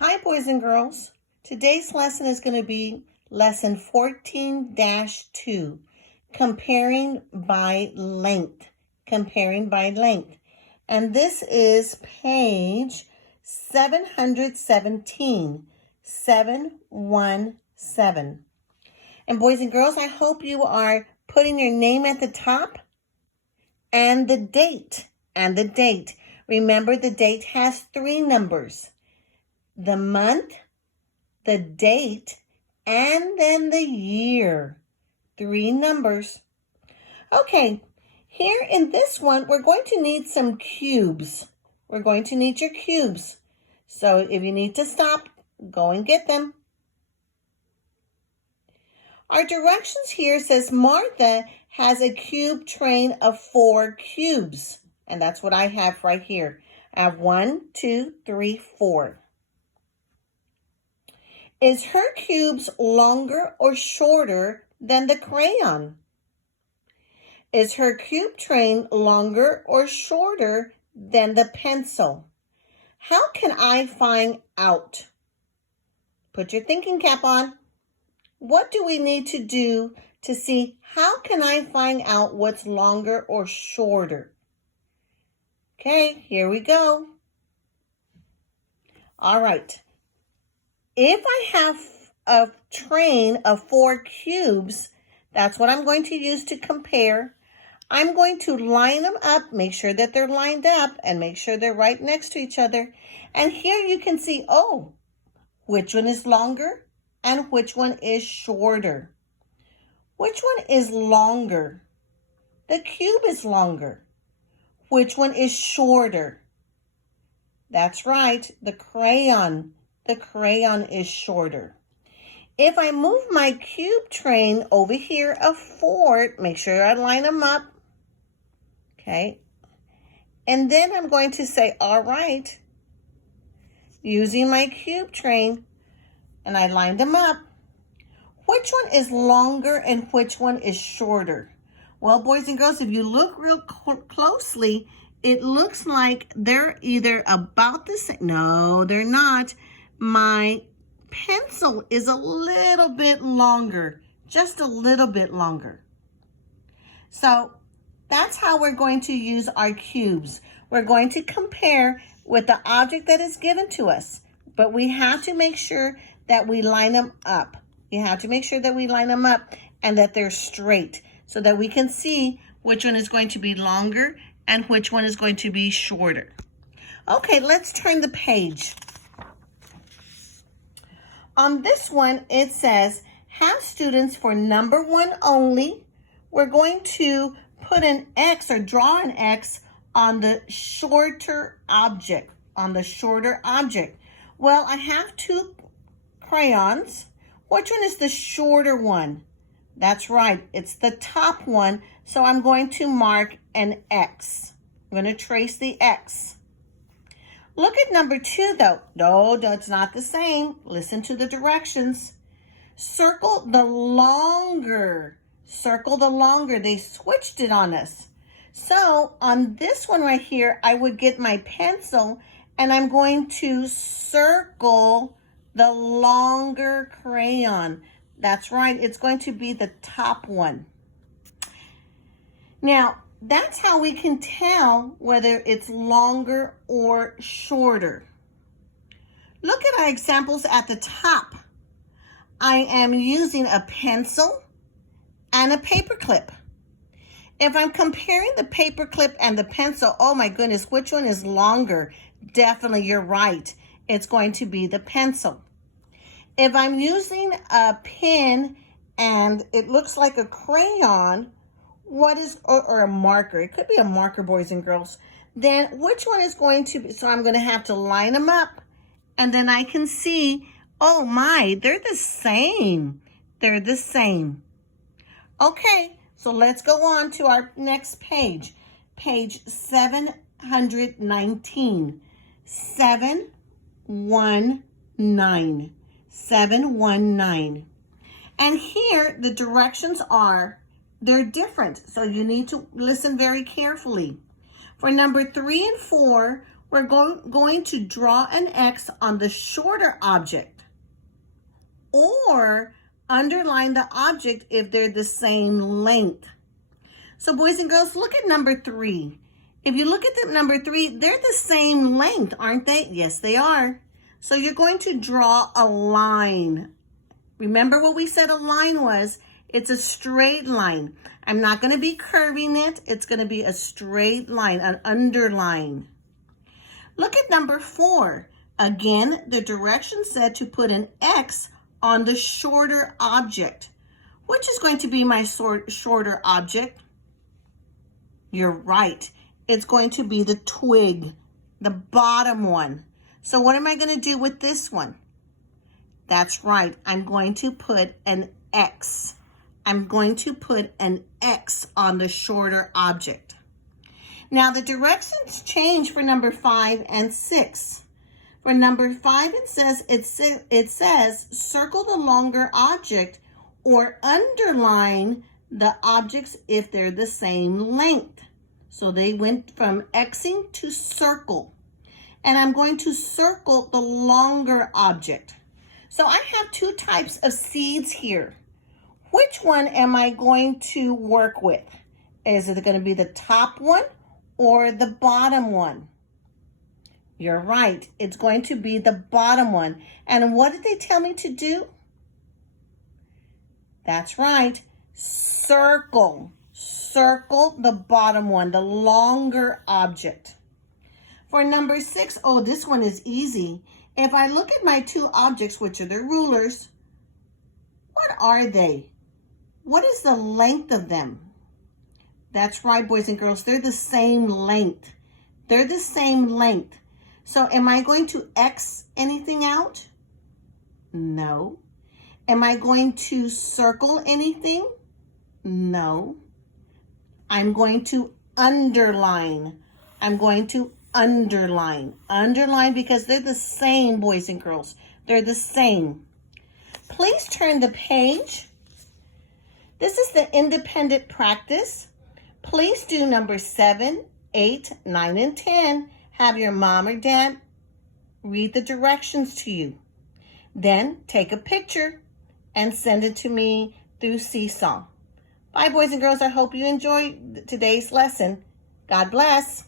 Hi, boys and girls. Today's lesson is going to be lesson 14-2, comparing by length. Comparing by length. And this is page 717, 717. And boys and girls, I hope you are putting your name at the top and the date. Remember, the date has 3 numbers. The month, the date, and then the year. 3 numbers. Okay, here in this one, we're going to need some cubes. We're going to need your cubes. So if you need to stop, go and get them. Our directions here says Martha has a cube train of 4 cubes. And that's what I have right here. I have 1, 2, 3, 4. Is her cubes longer or shorter than the crayon? Is her cube train longer or shorter than the pencil? How can I find out? Put your thinking cap on. What do we need to do to see how can I find out what's longer or shorter? Okay, here we go. All right. If I have a train of 4 cubes, that's what I'm going to use to compare. I'm going to line them up, make sure that they're lined up, and make sure they're right next to each other. And here you can see, which one is longer and which one is shorter. Which one is longer? The cube is longer. Which one is shorter? That's right, the crayon. The crayon is shorter. If I move my cube train over here of 4, make sure I line them up. Okay. And then I'm going to say, all right, using my cube train, and I lined them up. Which one is longer and which one is shorter? Well, boys and girls, if you look real closely, it looks like they're either about the same. No, they're not. My pencil is a little bit longer, just a little bit longer. So that's how we're going to use our cubes. We're going to compare with the object that is given to us, but we have to make sure that we line them up. You have to make sure that we line them up and that they're straight so that we can see which one is going to be longer and which one is going to be shorter. Okay, let's turn the page. On this one, it says, have students for number 1 only. We're going to put an X or draw an X on the shorter object, Well, I have 2 crayons. Which one is the shorter one? That's right, it's the top one. So I'm going to mark an X. I'm going to trace the X. Look at number 2, though. No, that's not the same. Listen to the directions. Circle the longer. Circle the longer. They switched it on us. So on this one right here, I would get my pencil and I'm going to circle the longer crayon. That's right. It's going to be the top one. Now, that's how we can tell whether it's longer or shorter. Look at our examples at the top. I am using a pencil and a paper clip. If I'm comparing the paper clip and the pencil, oh my goodness, which one is longer? Definitely, you're right. It's going to be the pencil. If I'm using a pen and it looks like a crayon, or a marker, it could be a marker, boys and girls, then which one is going to be, so I'm going to have to line them up and then I can see, oh my, they're the same. They're the same. Okay, so let's go on to our next page. Page 719. 719. 719. And here the directions are, they're different. So you need to listen very carefully. For number 3 and 4, we're going to draw an X on the shorter object or underline the object if they're the same length. So boys and girls, look at number 3. If you look at the number 3, they're the same length, aren't they? Yes, they are. So you're going to draw a line. Remember what we said a line was? It's a straight line. I'm not going to be curving it. It's going to be a straight line, an underline. Look at number 4. Again, the direction said to put an X on the shorter object. Which is going to be my shorter object? You're right. It's going to be the twig, the bottom one. So what am I going to do with this one? That's right. I'm going to put an X. I'm going to put an X on the shorter object. Now the directions change for number 5 and 6. For number 5, it says circle the longer object or underline the objects if they're the same length. So they went from Xing to circle. And I'm going to circle the longer object. So I have 2 types of seeds here. Which one am I going to work with? Is it going to be the top one or the bottom one? You're right. It's going to be the bottom one. And what did they tell me to do? That's right. Circle. Circle the bottom one, the longer object. For number 6, oh, this one is easy. If I look at my 2 objects, which are the rulers, what are they? What is the length of them? That's right, boys and girls. They're the same length. They're the same length. So am I going to X anything out? No. Am I going to circle anything? No. I'm going to underline. I'm going to underline. Underline because they're the same, boys and girls. They're the same. Please turn the page. This is the independent practice. Please do number 7, 8, 9, and 10. Have your mom or dad read the directions to you. Then take a picture and send it to me through Seesaw. Bye, boys and girls. I hope you enjoyed today's lesson. God bless.